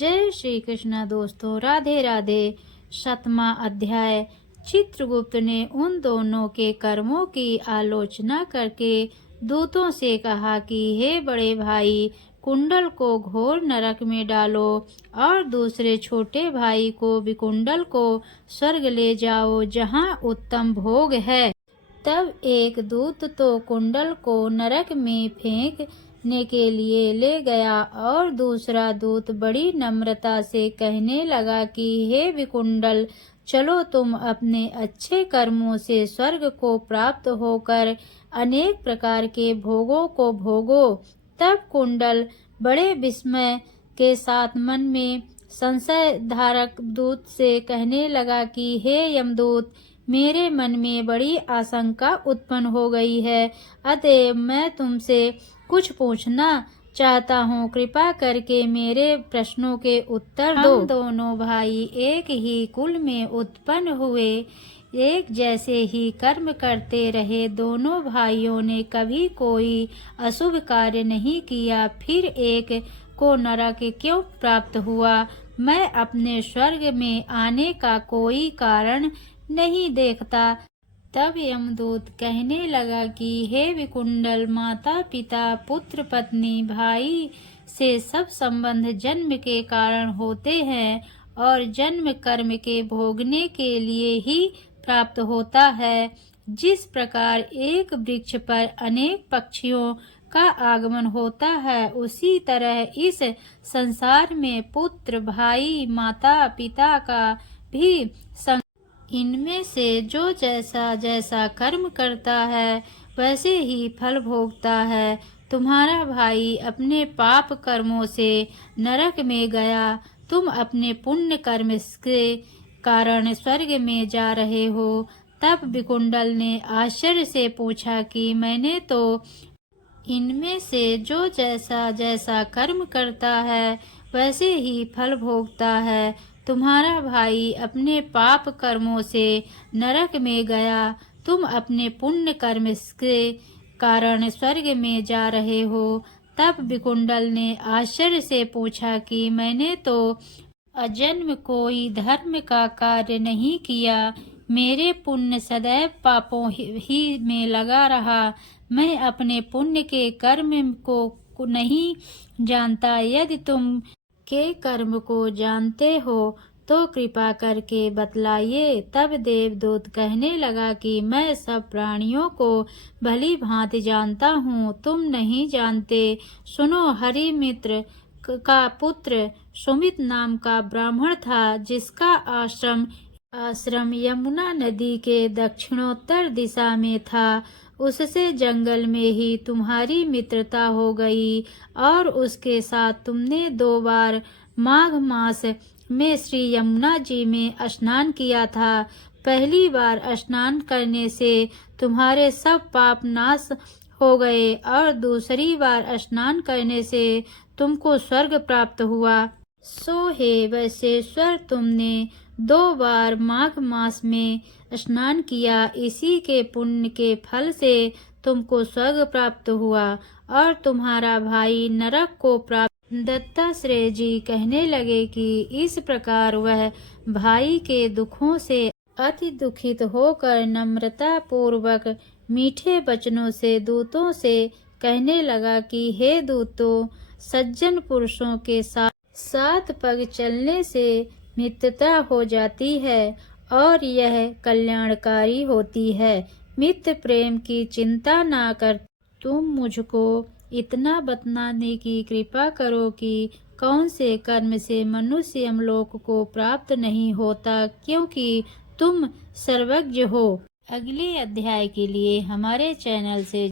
जय श्री कृष्ण। दोस्तों राधे राधे। 7वां अध्याय। चित्रगुप्त ने उन दोनों के कर्मों की आलोचना करके दूतों से कहा कि हे बड़े भाई, कुंडल को घोर नरक में डालो और दूसरे छोटे भाई को विकुंडल को स्वर्ग ले जाओ, जहाँ उत्तम भोग है। तब एक दूत तो कुंडल को नरक में फेंकने के लिए ले गया और दूसरा दूत बड़ी नम्रता से कहने लगा कि हे विकुंडल, चलो तुम अपने अच्छे कर्मों से स्वर्ग को प्राप्त होकर अनेक प्रकार के भोगों को भोगो। तब कुंडल बड़े विस्मय के साथ मन में संशय धारक दूत से कहने लगा कि हे यमदूत, मेरे मन में बड़ी आशंका उत्पन्न हो गई है, अतएव मैं तुमसे कुछ पूछना चाहता हूँ। कृपा करके मेरे प्रश्नों के उत्तर दो। हम दोनों भाई एक ही कुल में उत्पन्न हुए, एक जैसे ही कर्म करते रहे। दोनों भाइयों ने कभी कोई अशुभ कार्य नहीं किया, फिर एक को नरक क्यों प्राप्त हुआ? मैं अपने स्वर्ग में आने का कोई कारण नहीं देखता। तब यमदूत कहने लगा कि हे विकुंडल, माता पिता पुत्र पत्नी भाई से सब संबंध जन्म के कारण होते हैं और जन्म कर्म के भोगने के लिए ही प्राप्त होता है। जिस प्रकार एक वृक्ष पर अनेक पक्षियों का आगमन होता है, उसी तरह इस संसार में पुत्र भाई माता पिता का भी इनमें से जो जैसा जैसा कर्म करता है वैसे ही फल भोगता है। तुम्हारा भाई अपने पाप कर्मों से नरक में गया, तुम अपने पुण्य कर्म के कारण स्वर्ग में जा रहे हो। तब विकुंडल ने आश्चर्य से पूछा कि मैंने तो इनमें से जो जैसा जैसा कर्म करता है वैसे ही फल भोगता है। तुम्हारा भाई अपने पाप कर्मों से नरक में गया, तुम अपने पुण्य कर्म के कारण स्वर्ग में जा रहे हो। तब विकुंडल ने आश्चर्य से पूछा कि मैंने तो अजन्म कोई धर्म का कार्य नहीं किया, मेरे पुण्य सदैव पापों ही में लगा रहा। मैं अपने पुण्य के कर्म को नहीं जानता। यदि तुम के कर्म को जानते हो तो कृपा करके बतलाइए। तब देवदूत कहने लगा कि मैं सब प्राणियों को भली भांति जानता हूँ, तुम नहीं जानते। सुनो, हरिमित्र का पुत्र सुमित नाम का ब्राह्मण था, जिसका आश्रम यमुना नदी के दक्षिणोत्तर दिशा में था। उससे जंगल में ही तुम्हारी मित्रता हो गई और उसके साथ तुमने 2 बार माघ मास में श्री यमुना जी में स्नान किया था। पहली बार स्नान करने से तुम्हारे सब पाप नाश हो गए और दूसरी बार स्नान करने से तुमको स्वर्ग प्राप्त हुआ। सो हे वैश्वेश्वर, तुमने 2 बार माघ मास में स्नान किया, इसी के पुण्य के फल से तुमको स्वर्ग प्राप्त हुआ और तुम्हारा भाई नरक को प्राप्त। दत्ताश्रेय जी कहने लगे कि इस प्रकार वह भाई के दुखों से अति दुखित होकर नम्रता पूर्वक मीठे वचनों से दूतों से कहने लगा कि हे दूतों, सज्जन पुरुषों के साथ 7 पग चलने से मित्रता हो जाती है और यह कल्याणकारी होती है। मित्र प्रेम की चिंता ना कर तुम मुझको इतना बतलाने की कृपा करो कि कौन से कर्म से मनुष्य यमलोक को प्राप्त नहीं होता, क्योंकि तुम सर्वज्ञ हो। अगले अध्याय के लिए हमारे चैनल से